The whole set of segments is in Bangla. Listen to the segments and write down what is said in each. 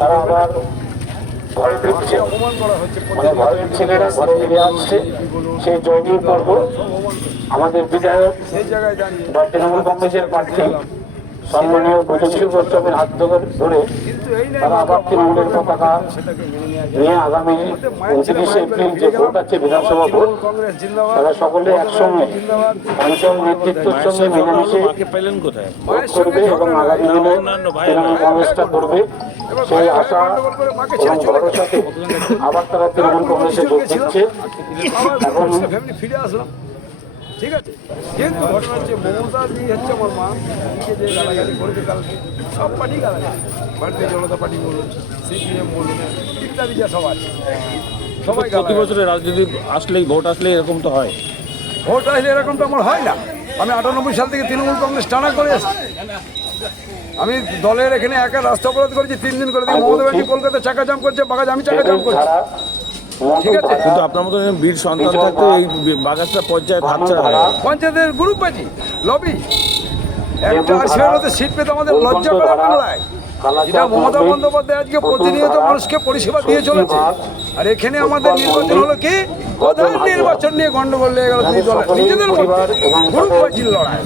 তারা আবার ভয় দিচ্ছে, মানে ভয়ের ছেলেরা ঘরে ফিরে আসছে। সেই জয়ীর পর্ব আমাদের বিধায়ক বা তৃণমূল কংগ্রেসের প্রার্থী সম্মানীয় প্রতিষ্ঠিত গোস্বামীর হাত ধরে তারা আবার তৃণমূলের পতাকা নিয়ে আগামী 29 এপ্রিল যে ভোট আছে বিধানসভা ভোট, তারা সকলে একসঙ্গে পঞ্চম নেতৃত্বের সঙ্গে মিলেমিশে ভোট করবে এবং আগামী দিনে তৃণমূল কংগ্রেসটা করবে সেই আশা এবং ভরসাতে আবার তারা তৃণমূল কংগ্রেসে যোগ দিচ্ছে। এখন ফিরে আসলাম, ঠিক আছে, কিন্তু ঘটনা হচ্ছে মমতা দিয়ে হচ্ছে আমার মা যে গালাগালি করেছে কালকে, সব পার্টি গালাগালি, ভারতীয় জনতা পার্টি বলুন, সিপিএম বলুন, ইত্যাদি যা সব আছে, সবাই প্রতি বছরের রাজনীতি আসলেই ভোট আসলে এরকম তো হয়। ভোট আসলে এরকম তো আমার হয় না। আমি 98 সাল থেকে তৃণমূল কংগ্রেস টানা করে এসেছি। আমি দলের এখানে একা রাস্তা অবরোধ করেছি 3 দিন করে দিই। মমতা ব্যানার্জি কলকাতা চাকা জাম করছে, বাগাজ আমি চাকা জাম করছি, ঠিক আছে। কিন্তু আপনার মতো বীর সন্তান থাকতে এই বাগাসটা পঞ্চায়েত হাতছাড়া হয়। পঞ্চায়েতের গ্রুপবাজি লবি একটা আশীর্বাদে সিট পেতে আমাদের লজ্জা করা বাংলায়। এটা মমতা বন্দ্যোপাধ্যায় আজকে প্রতিনিয়ত মানুষকে পরিষেবা দিয়ে চলেছে। আর এখানে আমাদের নির্বাচন হলো কি প্রধান নির্বাচন নিয়ে গন্ডগোল লেগে গেল দুই দলের নিজেদের মধ্যে, গ্রুপবাজির লড়াই।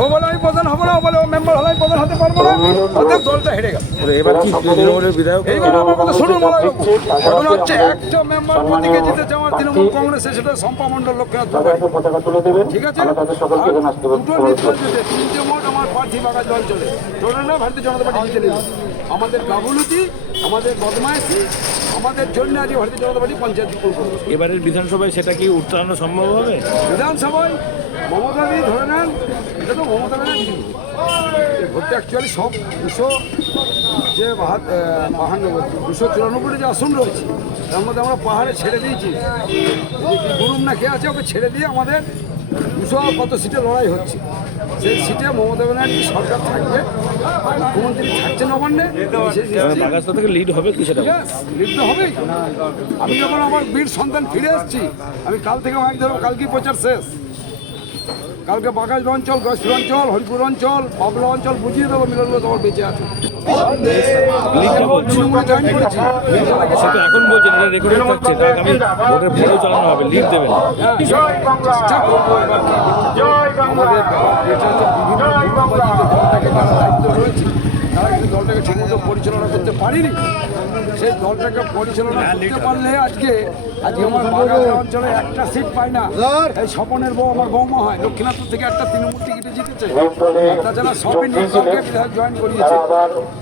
ও বলে আমি প্রধান হবো না, ও বলে ও মেম্বার হলে আমি প্রধান হতে পারবো না, ওদের দলটা হেরে গেল। এবার কি তৃণমূলের বিধায়ক? এইবার আমার কথা শুনুন, ঘটনা হচ্ছে একটা মেম্বার প্রতীকে জিতেছে আমার তৃণমূল কংগ্রেসে, সেটা শম্পা মণ্ডল লক্ষ্মীনাথ, ঠিক আছে। দুটো নির্বাচনে 3টে মোট আমার প্রার্থী বাগাজ দল চলে, ধরে না ভারতীয় জনতা পার্টি জিতে নিল। আমাদের গাফলতি, আমাদের বদমাইশি, আমাদের জন্য আজ ভারতীয় জনতা পার্টি পঞ্চায়েত করবো। এবারের বিধানসভায় সেটা কি উত্তরানো সম্ভব হবে? বিধানসভায় মমতা দিয়ে ধরে নেন, এটা তো মমতা ব্যানার্জি ভোটটা অ্যাকচুয়ালি সব 294 যে আসন রয়েছে তার মধ্যে আমরা পাহাড়ে ছেড়ে দিয়েছি। গুরুম না কে আছে ওকে ছেড়ে দিয়ে আমাদের 200 কত সিটে লড়াই হচ্ছে। সেই সিটে মমতা ব্যানার্জি সরকার থাকবে, মুখ্যমন্ত্রী থাকছে নবান্নে, থেকে লিড হবে কি সেটা? লিড তো হবেই। আমি যখন আমার বীর সন্তান ফিরে এসেছি, আমি কাল থেকে মাইক ধরবো, কালকেই প্রচার শেষ। কালকে বাগাজ অঞ্চল, গজপুর অঞ্চল, হরিপুর অঞ্চল, বাবলা অঞ্চল বুঝিয়ে দেবো মিলনগুলো তোমার বেঁচে আছে। এখন বলছেন এটা রেকর্ডিং হচ্ছে, আগামী ভোটের পরেও চালানো হবে, লিড দেবেন। আমাদের দায়িত্ব রয়েছে, তারা কিন্তু দলটাকে ঠিকমতো পরিচালনা করতে পারিনি। সেই দলটাকে পরিচালনা করতে পারলে আজকে আমার বাগাজ অঞ্চলে একটা সিট পায় না। এই স্বপনের বউ আমার বৌমা হয়, লক্ষ্মীনাথপুর থেকে একটা তৃণমূল টিকিটে জিতেছে। তাছাড়া সবই নির্বাচনকে বিধায়ক জয়েন করিয়েছে,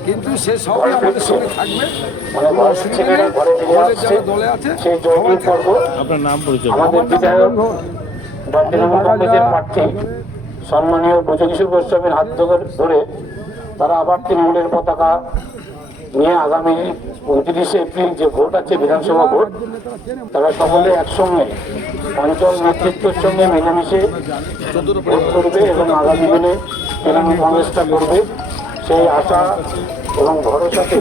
কিন্তু সে সবই আমাদের সঙ্গে থাকবে। আমাদের যারা দলে আছে সবাই থাকবে। আপনার নাম পরিচয়? আমাদের বিধায়ক বা তৃণমূল কংগ্রেসের প্রার্থী সম্মানীয় ব্রজকিশোর গোস্বামীর হাত ধরে তারা আবার তৃণমূলের পতাকা নিয়ে আগামী 29 এপ্রিল যে ভোট আছে বিধানসভা ভোট, তারা সকলে একসঙ্গে পঞ্চম নেতৃত্বের সঙ্গে মিলেমিশে ভোট করবে এবং আগামী দিনে তৃণমূল কংগ্রেসটা করবে সেই আশা এবং ভরসাতে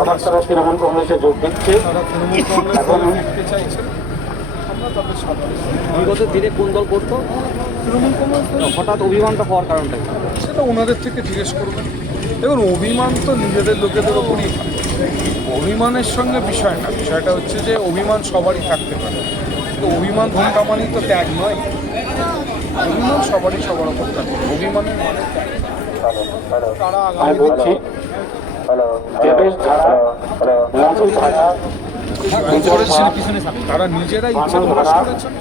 আবার তারা তৃণমূল কংগ্রেসে যোগ দিচ্ছে। এখন বিগত দিনে কোন দল করতো? তৃণমূল কংগ্রেস। হঠাৎ অভিমানটা হওয়ার কারণটা সেটা ওনাদের থেকে জিজ্ঞেস করবেন। দেখুন, অভিমান তো নিজেদের লোকেদের ওপরই, অভিমানের সঙ্গে বিষয় না। বিষয়টা হচ্ছে যে অভিমান সবারই থাকতে পারে, তো অভিমান ধনটা মানেই তো ত্যাগ নয়। অভিমান সবারই সবার ওপর থাকে, অভিমানের মানে ত্যাগ। তারা আগামী দিনে তারা নিজেরাই ইচ্ছা প্রকাশ করেছেন,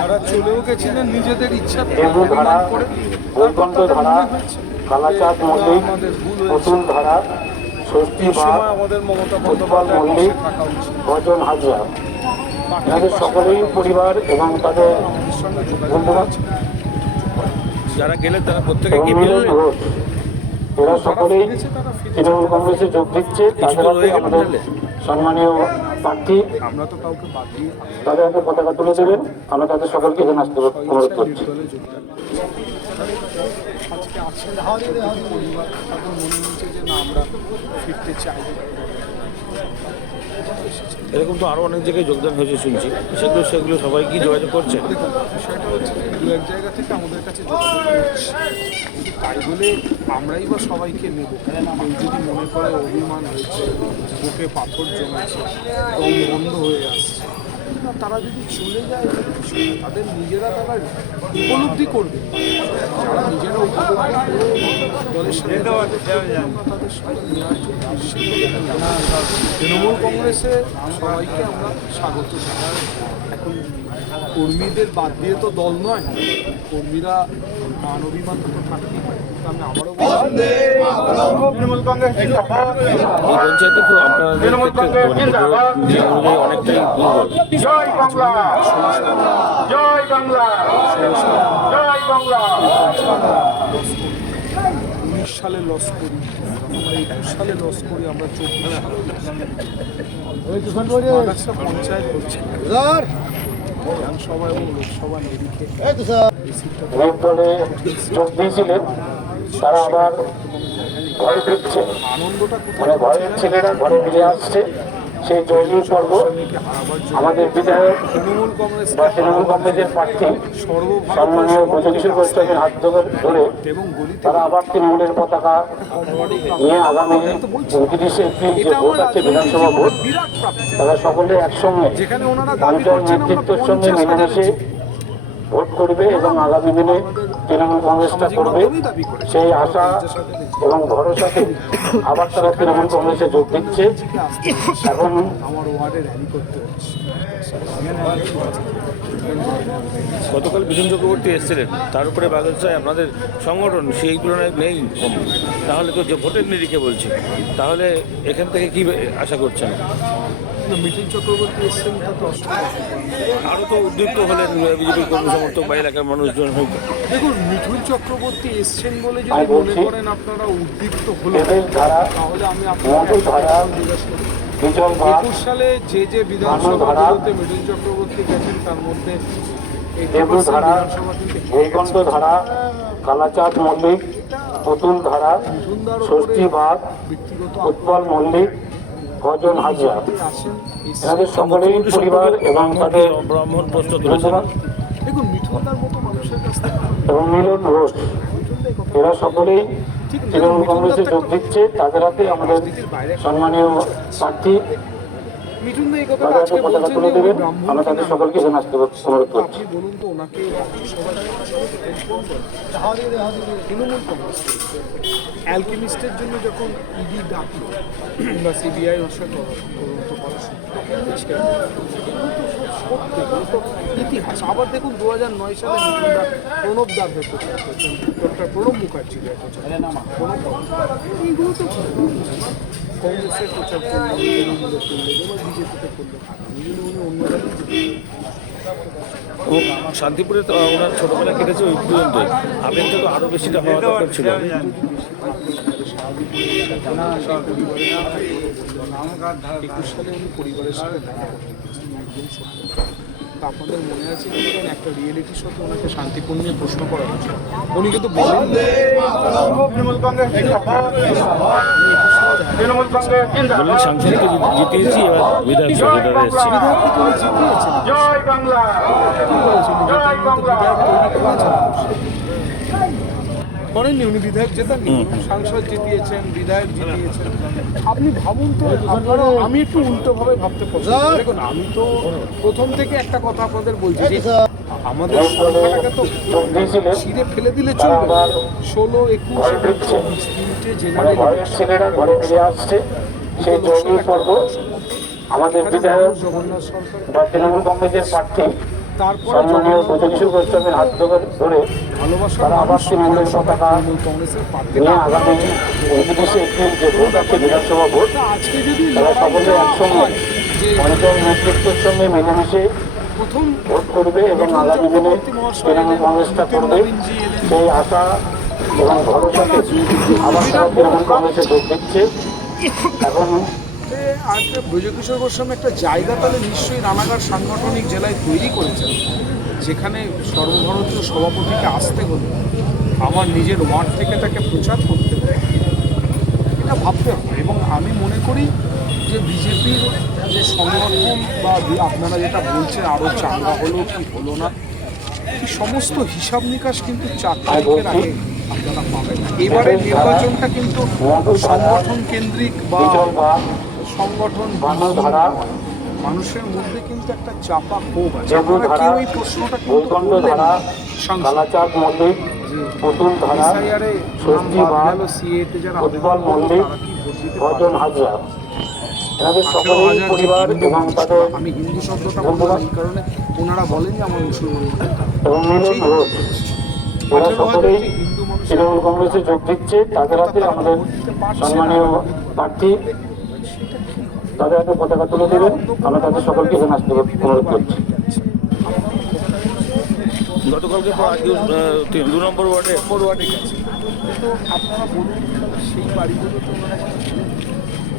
তারা চলেও গেছিলেন নিজেদের ইচ্ছা অভিমান করে। কালাচাঁদ মল্লিক, পুতুল ধারা, ষষ্ঠী ভাগ, উৎপল মল্লিক, ভজন হাজরা, তাদের সকলেই পরিবার এবং তাদের বন্ধুরা যারা গেলে তারা প্রত্যেকে এরা সকলেই তৃণমূল কংগ্রেসে যোগ দিচ্ছে। তাদের হাতে আমাদের সম্মানীয় প্রার্থী তাদের হাতে পতাকা তুলে দেবেন। আমরা তাদের সকলকে এখানে আসতে অনুরোধ করছি। আছে পরিবার তাদের মনে হয়েছে যে না আমরা ফিরতে চাই। এরকম তো আরও অনেক জায়গায় যোগদান হয়েছে শুনছি, সেগুলো সবাই কি যোগাযোগ করছে? দেখুন বিষয়টা হচ্ছে যে দু এক জায়গা থেকে আমাদের কাছে যোগাযোগ করছে, কিন্তু তাই বলে আমরাই বা সবাইকে নেব। কেউ যদি মনে করে অভিমান হয়েছে, বুকে পাথর জমেছে, দম বন্ধ হয়ে আসছে, না, তারা যদি চলে যায় তাদের নিজেরা তারা উপলব্ধি করবে, যারা নিজেরা উপলব্ধি করে দলের সাথে আমরা তাদের সাথে নেওয়ার জন্য তৃণমূল কংগ্রেসে সবাইকে আমরা স্বাগত জানাই। এখন কর্মীদের বাদ দিয়ে তো দল নয়, কর্মীরা মান অভিমান তো থাকতেই পারে। আমি আবারও এই পঞ্চায়েতে তো আপনাদের অনুযায়ী অনেকটাই দুর্বল। জয় বাংলা, জয় বাংলা, জয় বাংলা। 19 সালে লস করি, আমরা 21 সালে লস করি, আমরা 24 সালে বাগাসটা পঞ্চায়েত করছি বিধানসভা এবং লোকসভা নিরিখে রেড দলে যোগ দিয়েছিলেন, তারা আবার ঘরে ফিরছে, আনন্দটা মানে ঘরের ছেলেরা ঘরে ফিরে আসছে। সেই জয়ী পর্ব আমাদের বিধায়ক তৃণমূল কংগ্রেস বা তৃণমূল কংগ্রেসের প্রার্থী সর্বভারতীয় সম্মানীয় ব্রজকিশোর গোস্বামীর হাত ধরে এবং গলিতে তারা আবার তৃণমূলের পতাকা নিয়ে আগামী 29শে এপ্রিল যে এটা ভোট আমার আছে রাজনৈতিক বিধানসভা ভোট, জীবনের বিরাট প্রাপ্তি, তারা সকলে একসঙ্গে যেখানে ওনারা দাবি অঞ্চল করছেন আমরা নেতৃত্বের সঙ্গে 50,000 মিলেমিশে ভোট করবে এবং আগামী দিনে তৃণমূল কংগ্রেসটা করবে, সেই আশা এবং ভরসাতে আবার তারা তৃণমূল কংগ্রেসে যোগ দিচ্ছে। এখন আমার ওয়ার্ডে র্যালি করতে হচ্ছে। গতকাল বিজন চক্রবর্তী এসেছিলেন, তার উপরে বাগেরচরায় আপনাদের সংগঠন সেই তুলনায় নেই কম, তাহলে তো যে ভোটের নিরিখে বলছি, তাহলে এখান থেকে কি আশা করছেন? মিঠুন চক্রবর্তী এসছেন, তা তো অস্বীকার। আরও তো উদ্যুক্ত হলেন বিজেপির কর্মী সমর্থক বা এলাকার মানুষজন হয়তো। দেখুন, মিঠুন চক্রবর্তী এসছেন বলে যদি মনে করেন আপনারা উদ্দীপ্ত হলো, দেবের ধারা, তাহলে আমি মধু ধারা, আপনাকে জিজ্ঞাসা করি, বিজল ভাত, 21 সালে যে বিধানসভাগুলোতে মিঠুন চক্রবর্তী গেছেন তার মধ্যে দেবু 80% ধারা, বিধানসভা কিন্তু বৈকুণ্ঠ ধারা, কালাচাঁদ মল্লিক, পুতুল ধারা, মিঠুনদার ষষ্ঠী উপরে বাগ, ব্যক্তিগত উৎপল মল্লিক, ভজন হাজরা, আসেন। এনাদের সকলেই পরিবার এবং তাদের ব্রাহ্মণ প্রশ্ন তুলেছেন। বন্ধুবান্ধব দেখুন, মিঠুনদার মতো মানুষের কাছ থেকে এবং মিলন ঘোষ, এরা সকলেই তৃণমূল কংগ্রেসে যোগ দিচ্ছে। তাদের হাতে আমাদের সম্মানীয় প্রার্থী মিঠুনদা এই কথা তাদের হাতে আজকে পতাকা বলছেন তুলে যে দেবেন। ব্রাহ্মণ আমরা তাদের সকলকে এখানে আসতে অনুরোধ করছি। আপনি বলুন তো ওনাকে সবাই তৃণমূল কংগ্রেস অ্যালকেমিস্টের জন্য যখন ইডি ডাকলো বা সিবিআই ওর সাথে তদন্ত করা সত্যি তো ইতিহাস। আবার দেখুন 2009 সালে মিঠুনদা প্রণব দাসের প্রচার করছেন, ডক্টর প্রণব মুখার্জি এইগুলো তো কংগ্রেসের প্রচার করলেন, তৃণমূলের করলেন, এবার বিজেপিতে করলেন, উনি অন্য দলেই ও শান্তিপুরে তো ওনার ছোটোবেলা কেটেছে ওই পর্যন্তই, আপনি তো আরও বেশিটা হওয়া দরকার ছিল। 21 সালে উনি পরিবারের সাথে দেখা করতেন, একদম সত্য। তা আপনাদের মনে আছে দেখবেন একটা রিয়েলিটি শোতে ওনাকে শান্তিপূর্ণ নিয়ে প্রশ্ন করা হয়েছিল, উনি কিন্তু বলেন বললেন সাংসদকে জিতিয়েছি, এবার বিধায়ক সেক্রেটারি এসেছি। বিধায়ককে তুমি জিতিয়েছেন, জয় বাংলা, কি বলেছেন জয় বাংলা। করেননি, উনি বিধায়ক জেতাননি, সাংসদ জিতিয়েছেন, বিধায়ক জিতিয়েছেন। আপনি ভাবুন তো, আপনারা, আমি একটু উল্টোভাবে ভাবতে পছন্দ করি। দেখুন, আমি তো প্রথম থেকে একটা কথা আপনাদের বলছি যে আমাদের সংখ্যাটাকে তো ছিঁড়ে ফেলে দিলে চলবে না। 16, 21 এবং 24 তিনটে মানে জেনারেল ঘরের ছেলেরা ঘরে ফিরে আসছে, সেই জয়ী পর্ব আমাদের বিধায়ক জগন্নাথ সরকার, বা তৃণমূল কংগ্রেসের প্রার্থী তারপরে সম্মানীয় ব্রজকিশোর গোস্বামীর হাত ধরে ভালোবাসার তারা আবার মানুষ তৃণমূলের পতাকা তৃণমূল কংগ্রেসের প্রার্থী। নিয়ে আগামী 29শে এপ্রিল যে ভোট আছে বিধানসভা ভোট, আজকে যদি তারা সকলে একসঙ্গে যে অঞ্চল নেতৃত্বের সঙ্গে মিলেমিশে প্রথম ভোট করবে এবং আগামী দিনে তৃণমূল কংগ্রেসটা করবে, সেই আশা এবং ভরসাতে আবার তারা তৃণমূল কংগ্রেসে যোগ দিচ্ছে। এখন আজকে ব্রজকিশোর গোস্বামী একটা জায়গা তাহলে নিশ্চয়ই রানাঘাট সাংগঠনিক জেলায় তৈরি করেছেন, যেখানে সর্বভারতীয় সভাপতিকে আসতে হলো আমার নিজের ওয়ার্ড থেকে তাকে প্রচার করতে হবে, এটা ভাবতে হবে। এবং আমি মনে করি যে বিজেপির যে সংগঠন বা আপনারা যেটা বলছেন আরও চাঙ্গা হলো কি হলো না, এই সমস্ত হিসাব নিকাশ কিন্তু 4 তারিখের আগে আপনারা পাবেন না। এবারে নির্বাচনটা কিন্তু সংগঠন কেন্দ্রিক বা সংগঠন মানুষের মধ্যে কিন্তু একটা চাপা ক্ষোভ আছে। আপনারা কেউ এই প্রশ্নটা কিন্তু করলেন না। কালাচাঁদ মল্লিক, পুতুল ধারা, ষষ্ঠী বাগ, উৎপল মল্লিক, গজন হাজরা, এনাদের সকলেই পরিবার এবং তাদের আমি হিন্দু শব্দটা বললাম এই কারণে ওনারা বলেন যে আমার মুসলমান এবং মিলন ঘোষ, এরা সকলেই তৃণমূল কংগ্রেসে যোগ দিচ্ছে। তাদের হাতে আমাদের সম্মানীয় প্রার্থী তাদের হাতে পতাকা তুলে দেবেন। আমরা তাদের সকলকে এখানে আসতে অনুরোধ করছি। গতকালকে পর আজকে 2 নম্বর ওয়ার্ডে গেছে, কিন্তু আপনারা বলুন তাহলে সেই বাড়িগুলো তো ওনারা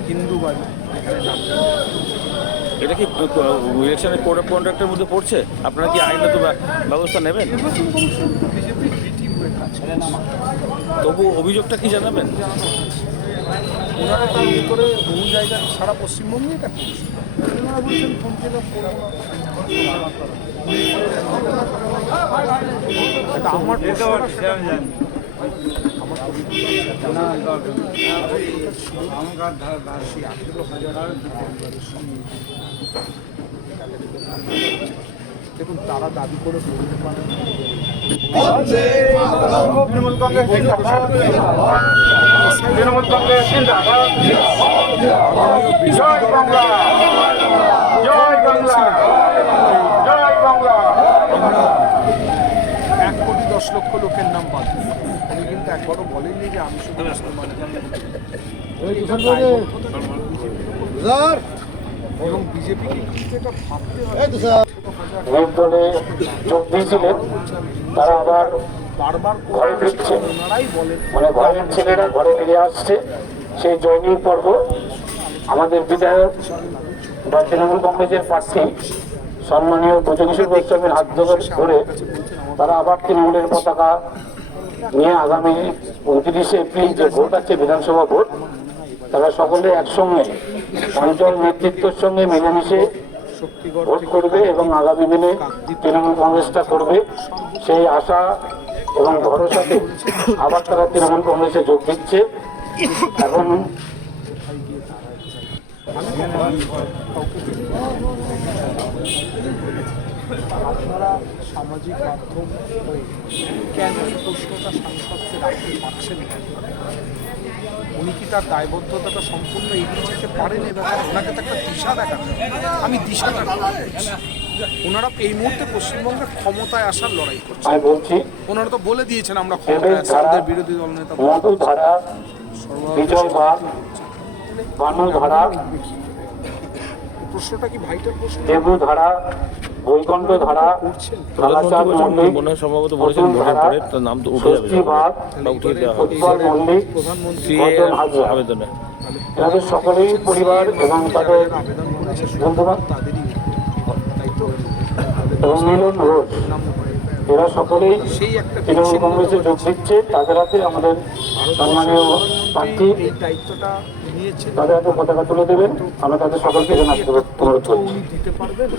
হিন্দু বাড়ি, এখানে নাম এটা কি ইলেকশনের কোড অফ কন্ডাক্টের মধ্যে পড়ছে? আপনারা কি আইনত ব্যবস্থা নেবেন? নির্বাচন কমিশন বিজেপির বিটি হয়ে কাজ করে না, তবু অভিযোগটা কি জানাবেন? ওনারা তার করে বহু জায়গায় সারা পশ্চিমবঙ্গে এটা করছে। ওনারা বলছেন ফোন থেকে এটা আমার দেখুন তারা দাবি করে বলতে পারে তৃণমূল কংগ্রেস জিন্দাবাদ। জয় বাংলা, জয় বাংলা, জয় বাংলা। 1,10,00,000 লোকের নাম বাদ দিই। উনি কিন্তু একবারও বলেননি যে আমি শুধু মুসলমান এবং বিজেপিকে কিন্তু এটা ভাবতে হবে। দলে যোগ দিয়েছিলেন, তারা আবার বারবার ঘরে ফিরছে, ওনারাই বলেন মানে ঘরের ছেলেরা ঘরে ফিরে আসছে। সেই জয়নিং পর্ব আমাদের বিধায়ক বা তৃণমূল কংগ্রেসের প্রার্থী সম্মানীয় ব্রজকিশোর গোস্বামীর হাত ধরে তারা আবার তৃণমূলের পতাকা নিয়ে আগামী 29শে এপ্রিল যে ভোট আছে বিধানসভা ভোট, তারা সকলে একসঙ্গে অঞ্চল নেতৃত্বের সঙ্গে মিলেমিশে ভোট করবে এবং আগামী দিনে তৃণমূল কংগ্রেসটা করবে সেই আশা এবং ভরসাতে আবার তারা তৃণমূল কংগ্রেসে যোগ দিচ্ছে। এখন আপনারা সামাজিক মাধ্যম হয়ে কেন এই প্রশ্নটা সাংসদকে রাখতে পারছেন না? উনি কি তার দায়বদ্ধতাটা সম্পূর্ণ এগিয়ে যেতে পারেন? এ ব্যাপারে ওনাকে তো একটা দিশা দেখাতে হবে। আমি দিশাটা বলছি, ওনারা এই মুহূর্তে পশ্চিমবঙ্গের ক্ষমতায় আসার লড়াই করছেন। আমি বলছি ওনারা তো বলে দিয়েছেন আমরা ক্ষমতায় আসছি, আমাদের বিরোধী দল নেতা মধু ধারা, বিজয় বাগ, বানু ধারা, প্রশ্নটা কি ভাইটার প্রশ্ন দেবু ধারা, বৈকণ্ঠ ধারা, কালাচাঁদ মল্লিক, মনে হয় সম্ভবত বলেছেন ভোটের পরে তার নাম তো উঠে যাবে, ষষ্ঠী বাগ, বা উঠিয়ে দেওয়া হবে উৎপল মল্লিক, সিএ গজন হাজরা, আবেদনে। এনাদের সকলেই পরিবার এবং তাদের আবেদন করেছে বন্ধুবান তাদেরই তাই তো এবং মিলন ঘোষ, এরা সকলেই সেই একটা তৃণমূল কংগ্রেসে যোগ দিচ্ছে। তাদের হাতে আমাদের সম্মানীয় প্রার্থী এই দায়িত্বটা নিয়েছে, তাদের হাতে পতাকা তুলে দেবেন। আমরা তাদের সকলকে এখানে আসতে অনুরোধ করছি। উনি দিতে পারবেন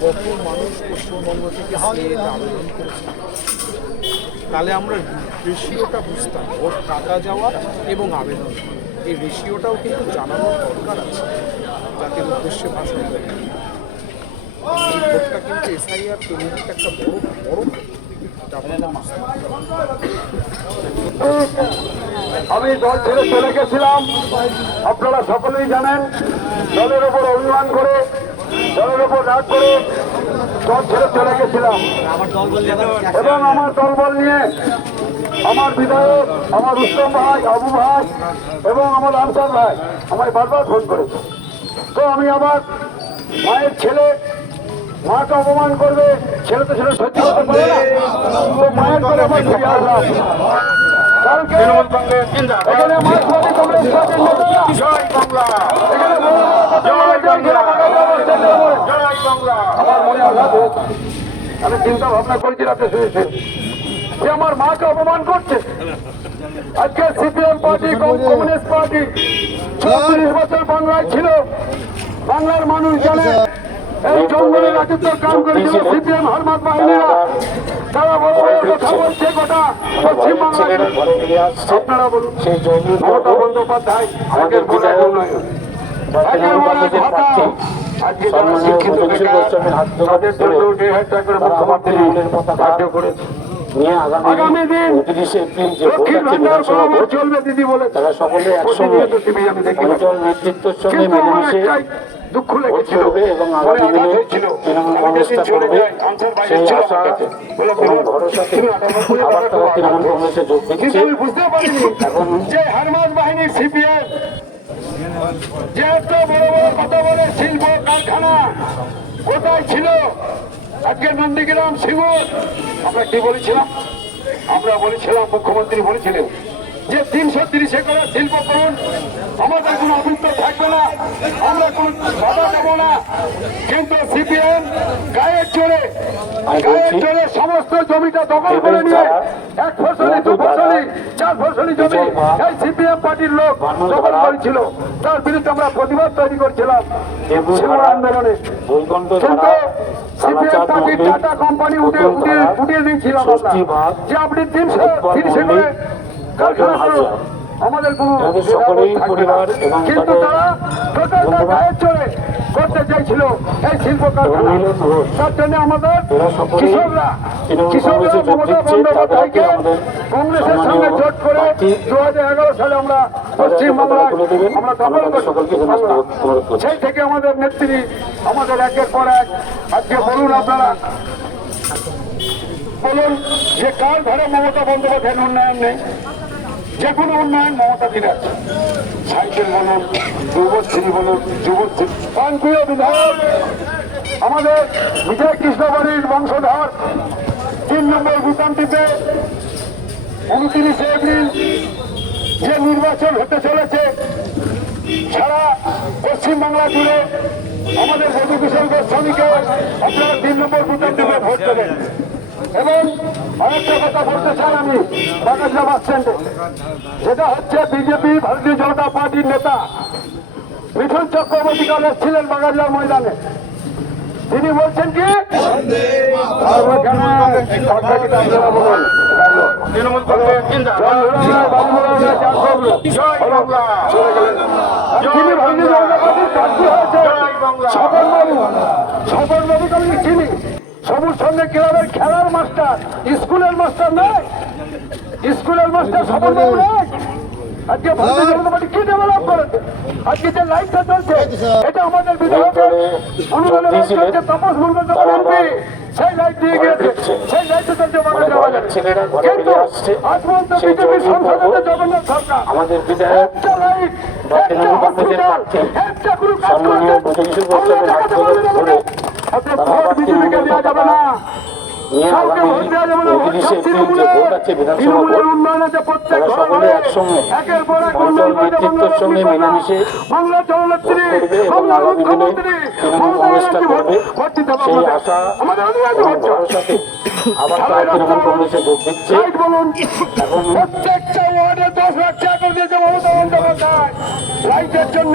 কত মানুষ পশ্চিমবঙ্গ থেকে সিএতে আবেদন করেছে, তাহলে আমরা রেশিওটা বুঝতাম ভোট কাটা যাওয়া এবং আবেদন, এই রেশিওটাও কিন্তু জানানোর দরকার আছে জাতির উদ্দেশ্যে ভাষণ দেয়। এই ভোটটা কিন্তু এসআইআর তৈরির একটা বড় বড় আমি দল ছেড়ে চলে গেছিলাম, আপনারা সকলেই জানেন। দলের ওপর অভিমান করে, দলের ওপর রাগ করে দল ছেড়ে চলে গেছিলাম এবং আমার দলবল নিয়ে আমার বিধায়ক, আমার উত্তম ভাই, আবু ভাই এবং আমার আনসার ভাই আমায় বারবার ফোন করেছে। তো আমি আবার মায়ের ছেলে, মাকে অপমান করবে, ছেলে তো ছেলে সহ্য করতে পারে না, তো মায়ের করে আমার ফিরে আসলাম। কালকে এখানে মার্ক্সবাদী কংগ্রেস পার্টির নেতা, জয় বাংলা, এখানে জয় বাংলা। আমার মনে আঘাত হয়েছে, আমি চিন্তা ভাবনা করেছি রাতে শুয়েছি। যে আমার মাকে অপমান করছে। আজকে সিপিএম পার্টি, কমিউনিস্ট পার্টি 34 বছর বাংলায় ছিল। বাংলার মানুষ জানে এই জঙ্গলের রাজত্বের কাম করেছিল সিপিএম হরমাদ বাহিনীরা। তারা বড় বড় কথা বলছে গোটা পশ্চিমবাংলায়। আপনারা বলুন, মমতা বন্দ্যোপাধ্যায় আমাদের বিধায়ক উন্নয়ন, আজকে যারা শিক্ষিত বেকার তাদের জন্য 1,500 টাকা করে মুখ্যমন্ত্রী কার্য করেছে। আগামী দিন লক্ষ্মীর ভান্ডার পাওয়া চলবে দিদি বলে তারা সকলে একসঙ্গে অঞ্চল নেতৃত্বের সঙ্গে মিলেমিশে দুঃখ লেগেছিল এবং আগামী দিনে তৃণমূল কংগ্রেসটা করবে সেই আশা এবং ভরসাতে আবার তারা তৃণমূল কংগ্রেসে যোগ দিচ্ছে। বুঝতে পারিনি এখন যে হারমাদ বাহিনীর সিপিএম যে এত বড় বড় কথা বলে শিল্প কারখানা কোথায় ছিল। আজকে নন্দীগ্রাম সিঙ্গুর আমরা কি বলেছিলাম? আমরা বলেছিলাম, মুখ্যমন্ত্রী বলেছিলেন যে 330 একরের শিল্প করুন, আমাদের কোনো অভিজ্ঞ থাকবে না, আমরা কোনো বাধা দেব না। কিন্তু সিপিএম গায়ের জোরে সমস্ত জমিটা দখল করে নিয়ে 1 ফসলি 2 ফসলি 4 ফসলি জমি এই সিপিএম পার্টির লোক দখল করেছিল। তার বিরুদ্ধে আমরা প্রতিবাদ তৈরি করছিলাম আন্দোলনে। কিন্তু সিপিএম পার্টির টাটা কোম্পানি উঠিয়ে দিয়েছিলাম যে আপনি 330 একরে কারখানা করুন, আমাদের কোনো সকলেই পরিবার এবং কিন্তু তারা টোটালটা গায়ের চড়ে করতে চাইছিল এই শিল্প কারখানা। তার জন্য আমাদের কৃষকরা মমতা বন্দ্যোপাধ্যায়কে কংগ্রেসের সঙ্গে জোট করে 2011 সালে আমরা পশ্চিমবাংলায় আমরা দখল করি। সেই থেকে আমাদের নেত্রী আমাদের একের পর এক আজকে বলুন, আপনারা বলুন যে কার ঘরে মমতা বন্দ্যোপাধ্যায়ের উন্নয়ন নেই? যে কোনো উন্নয়ন মমতা দিনের, সাইকেল বলুন, যুবশ্রী বলুন, যুবশ্রী প্রান্তীয় বিধায়ক আমাদের বিজয় কৃষ্ণ বাড়ির বংশধর 3 নম্বর বুতামটিতে 29 এপ্রিল যে নির্বাচন হতে চলেছে সারা পশ্চিমবাংলা জুড়ে আমাদের মধুকিশোর গোস্বামীকে আপনারা 3 নম্বর বুতামটিতে ভোট দেবেন। এবং আরেকটা কথা বলতে চান আমি বাগাসা বাস স্ট্যান্ডে, যেটা হচ্ছে বিজেপি ভারতীয় জনতা পার্টির নেতা মিঠুন চক্রবর্তী কাল এসেছিলেন বাগাসা ময়দানে। তিনি বলছেন কি তিনি ভারতীয় জনতা পার্টির প্রার্থী হয়েছে স্বপন বাবু আমি চিনি। সবুজ সঙ্গে ক্লাবের খেলার মাস্টার, স্কুলের মাস্টার নয়, স্কুলের মাস্টার স্বপন বাবু নয়। আজকে ভারতীয় জনতা পার্টি কি ডেভেলপ করেছে? আজকে যে লাইটটা চলছে এটা আমাদের বিধায়কের অনুদানের চলছে, তাপস মুর্মু এমপি সেই লাইট দিয়ে গিয়েছে, সেই লাইটটা চলছে বাংলাদেশ বাজারে। কিন্তু আজ পর্যন্ত বিজেপির সংসদে জগন্নাথ সরকার আমাদের বিধায়ক একটা লাইট, একটা হসপিটাল, একটা কোনো কাজ করছে আপনি ভোট বিজেপিকে দেওয়া যাবে না, কাউকে ভোট দেওয়া যাবে না। তৃণমূলের উন্নয়ন আছে প্রত্যেক ঘরে একের পর এক উন্নয়ন করেছে বাংলার জননেত্রী, বাংলার মুখ্যমন্ত্রী মমতা ব্যানার্জি ভোট দিতে পারবে। আমাদের অনুযায়ী ভোট বলুন, প্রত্যেকটা ওয়ার্ডে 10 লাখ টাকা করে দিয়েছে মমতা বন্দ্যোপাধ্যায় লাইটের জন্য।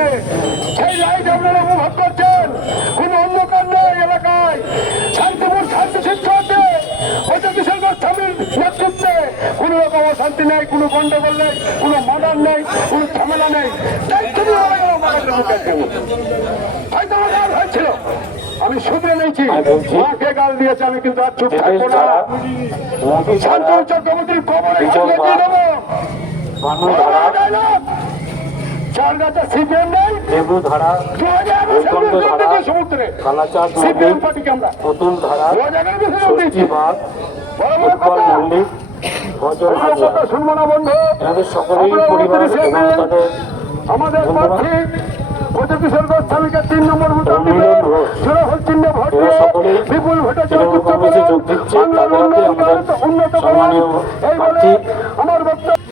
সেই লাইট আপনারা উপভোগ করছেন, কোন অন্ধকার নেই এলাকায়। শান্তিপুর শান্তি শিক্ষা হচ্ছে কিশোর গোস্বামীর নেতৃত্বে, কোন রকম অশান্তি নেই, কোনো গন্ডগোল নেই, কোনো মর্ডার নেই, কোনো ঝামেলা নেই। হয়েছিল আমি শুধরে নিয়েছি, মাকে গাল দিয়েছে, আমি কিন্তু আর চুপ থাকবো না। শান্তনু চক্রবর্তীর কবরে দিয়ে দেবো। চার গাছা সিপিএম নেই, সমুদ্রে সিপিএম পার্টিকে আমরা শুনবো না বন্ধু। আমাদের প্রার্থী মধুকিশোর গোস্বামীকে 3 নম্বর বুতাম দিবে, সুরফল চিহ্নে ভোট দিয়ে বিপুল ভোটে জয়যুক্ত করে বাংলার উন্নত করুন, এই বলে আমার বক্তব্য।